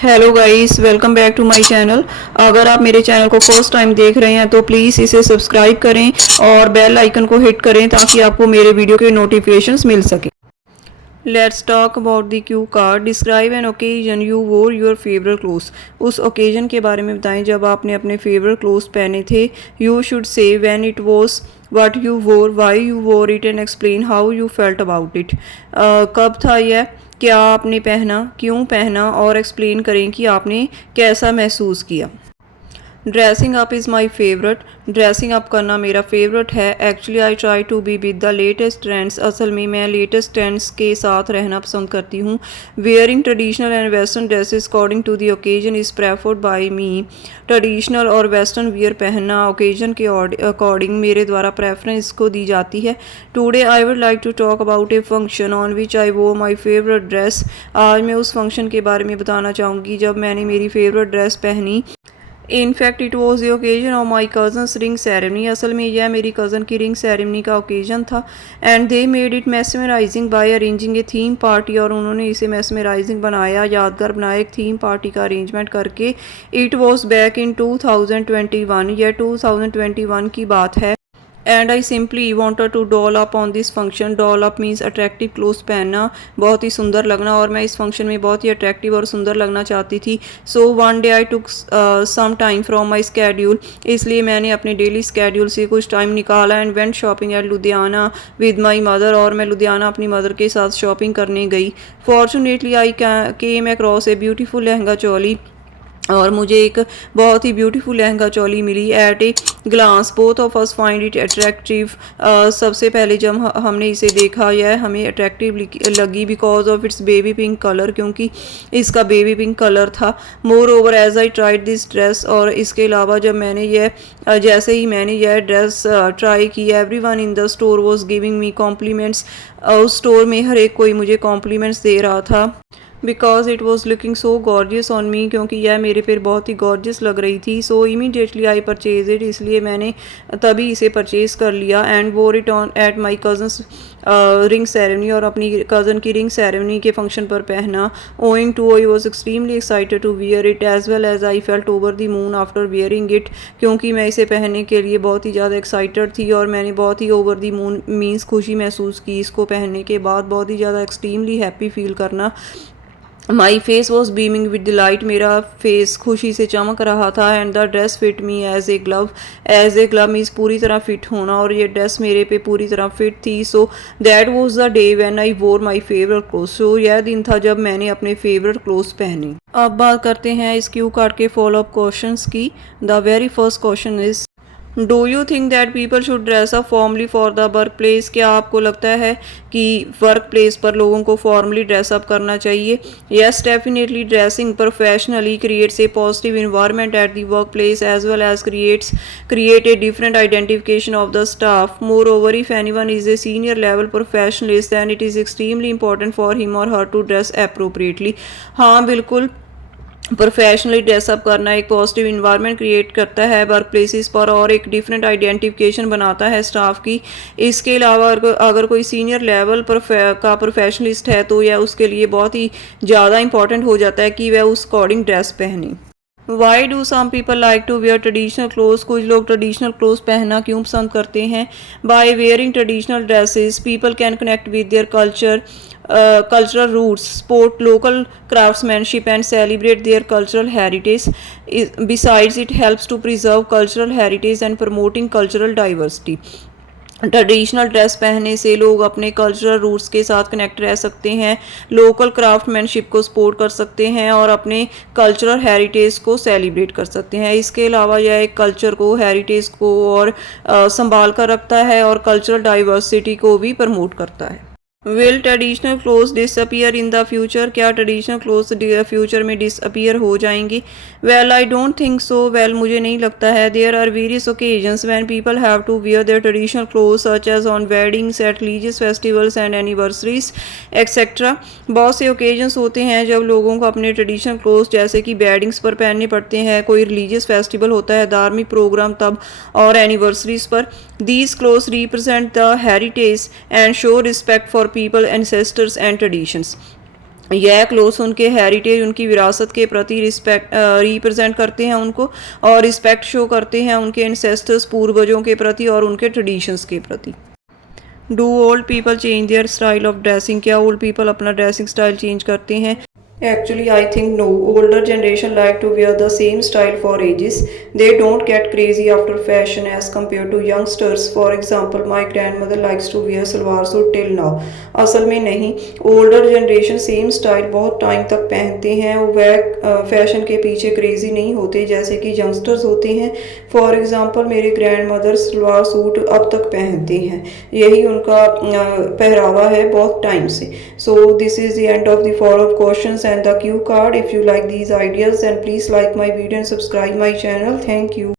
Hello guys, welcome back to my channel. अगर आप मेरे चैनल को फर्स्ट टाइम देख रहे हैं तो प्लीज़ इसे सब्सक्राइब करें और बेल आइकन को हिट करें ताकि आपको मेरे वीडियो के नोटिफिकेशंस मिल सके। Let's talk about the Q card. Describe an occasion you वोर योर फेवरेट क्लोथ्स। उस ओकेजन के बारे में बताएं जब आपने अपने फेवरेट क्लोथ्स पहने थे। You should say when it was, what you wore, why you wore it and explain how you felt about it. कब था यह, क्या आपने पहना, क्यों पहना और एक्सप्लेन करें कि आपने कैसा महसूस किया। Dressing up is my favourite. Dressing up करना मेरा फेवरेट है। Actually I try to be with the latest trends. असल में मैं लेटेस्ट ट्रेंड्स के साथ रहना पसंद करती हूँ। Wearing traditional and western dresses according to the occasion is preferred by me. Traditional और वेस्टर्न वियर पहनना ओकेजन के अकॉर्डिंग मेरे द्वारा प्रेफरेंस को दी जाती है। Today I would like to talk about a function on which I wore my favourite dress. आज मैं उस फंक्शन के बारे में बताना चाहूँगी जब मैंने मेरी फेवरेट ड्रेस पहनी। In fact it was the occasion of my cousin's ring ceremony. असल में यह मेरी कज़न की रिंग सेरेमनी का ओकेजन था। And they made it mesmerising by arranging a theme party. और उन्होंने इसे मैसमराइजिंग बनाया, यादगार बनाया एक थीम पार्टी का अरेंजमेंट करके। It was back in 2021। यह 2021 की बात है। And I simply wanted to doll up on this function. Doll up means attractive cloth पहनना, बहुत ही सुंदर लगना, और मैं इस फंक्शन में बहुत ही अट्रैक्टिव और सुंदर लगना चाहती थी। So one day I took some time from my schedule. इसलिए मैंने अपने डेली स्केड्यूल से कुछ टाइम निकाला and went shopping at Ludhiana with my mother. और मैं लुधियाना अपनी मदर के साथ शॉपिंग करने गई। Fortunately I came across a beautiful lehenga choli. और मुझे एक बहुत ही ब्यूटीफुल लहंगा चोली मिली। At a glance both of us find it attractive. सबसे पहले जब हमने इसे देखा, यह हमें अट्रैक्टिव लगी because of its baby pink colour, क्योंकि इसका बेबी पिंक कलर था। Moreover as I tried this dress. और इसके अलावा जब मैंने जैसे ही मैंने यह ड्रेस ट्राई की, everyone in the store was giving me compliments. उस स्टोर में हर एक कोई मुझे कॉम्प्लीमेंट्स दे रहा था because it was looking so gorgeous on me, क्योंकि यह मेरे पर बहुत ही गॉर्जियस लग रही थी। सो इमीडिएटली आई परचेज इट। इसलिए मैंने तभी इसे परचेज़ कर लिया एंड वोर it on at my cousin's ring ceremony. और अपनी कज़न की रिंग सेरेमनी के फंक्शन पर पहना। Owing to I was extremely excited to wear it as well as I felt over the moon after wearing it. क्योंकि मैं इसे पहनने के लिए बहुत ही ज़्यादा एक्साइटेड थी और मैंने बहुत ही ओवर द मून मीन्स खुशी महसूस की। इसको पहनने के बाद बहुत ही ज़्यादा एक्सट्रीमली हैप्पी फील करना। My face was beaming with delight. मेरा फेस खुशी से चमक रहा था। And the dress fit me as a glove. As a glove means पूरी तरह फिट होना, और ये ड्रेस मेरे पे पूरी तरह फिट थी। So that was the day when I wore my favourite clothes. सो यह दिन था जब मैंने अपने फेवरेट क्लोथ्स पहने। अब बात करते हैं इस क्यू कार्ड के फॉलोअप क्वेश्चंस की। The very first question is, do you think that people should dress up formally for the work place. क्या आपको लगता है कि वर्क प्लेस पर लोगों को फॉर्मली ड्रेसअप करना चाहिए। Yes, definitely dressing professionally creates a positive environment at the work place as well as create a different identification of the staff. Moreover if anyone is a senior level professionalist than it is extremely important for him और her to dress appropriately. हाँ बिल्कुल, professionally dress up करना एक positive environment create करता है work places पर और एक डिफरेंट आइडेंटिफिकेशन बनाता है स्टाफ की। इसके अलावा अगर कोई सीनियर लेवल का प्रोफेशनलिस्ट है तो यह उसके लिए बहुत ही ज़्यादा इंपॉर्टेंट हो जाता है कि वह उस अकॉर्डिंग ड्रेस पहने। Why do some people like to wear traditional clothes. कुछ लोग ट्रेडिशनल क्लोथ्स पहनना क्यों पसंद करते हैं। By wearing traditional dresses people can connect with their cultural roots, support local craftsmanship and celebrate their cultural heritage. Besides, it helps to preserve cultural heritage and promoting cultural diversity. Traditional dress पहनने से लोग अपने cultural roots के साथ connect रह सकते हैं, local craftsmanship को सपोर्ट कर सकते हैं और अपने कल्चरल हेरिटेज को सेलिब्रेट कर सकते हैं। इसके अलावा यह एक कल्चर को, हेरिटेज को और संभाल कर रखता है और कल्चरल डाइवर्सिटी को भी प्रमोट करता है। Will traditional clothes disappear in the future. क्या ट्रेडिशनल क्लोथ्स फ्यूचर में डिसअपियर हो जाएंगी। Well I don't think so. Well मुझे नहीं लगता है। There are various occasions when people have to wear their traditional clothes such as on weddings, at religious festivals and anniversaries etcetera. बहुत से occasions होते हैं जब लोगों को अपने ट्रेडिशनल क्लोथ्स जैसे कि वेडिंग्स पर पहनने पड़ते हैं, कोई रिलीजियस फेस्टिवल होता है, धार्मिक प्रोग्राम तब, और एनिवर्सरीज पर। These clothes represent the heritage and show respect for people, ancestors and traditions. यह क्लोथ्स उनके हेरिटेज, उनकी विरासत के प्रति रिस्पेक्ट रिप्रेजेंट करते हैं उनको, और रिस्पेक्ट शो करते हैं उनके एंसेस्टर्स, पूर्वजों के प्रति और उनके ट्रेडिशंस के प्रति। Do old people change their style of dressing? क्या ओल्ड पीपल अपना ड्रेसिंग स्टाइल चेंज करते हैं? Actually, I think no. Older generation like to wear the same style for ages. They don't get crazy after fashion as compared to youngsters. For example, my grandmother likes to wear salwar suit till now. असल में नहीं, older generation same style बहुत time तक पहनते हैं, वह fashion के पीछे क्रेजी नहीं होते जैसे कि यंगस्टर्स होते हैं। फॉर एग्जांपल मेरे ग्रैंड मदर सलवार सूट अब तक पहनते हैं, यही उनका पहरावा है बहुत टाइम से। So this is the end of the follow up questions and the cue card. If you like these ideas, then please like my video and subscribe my channel. Thank you.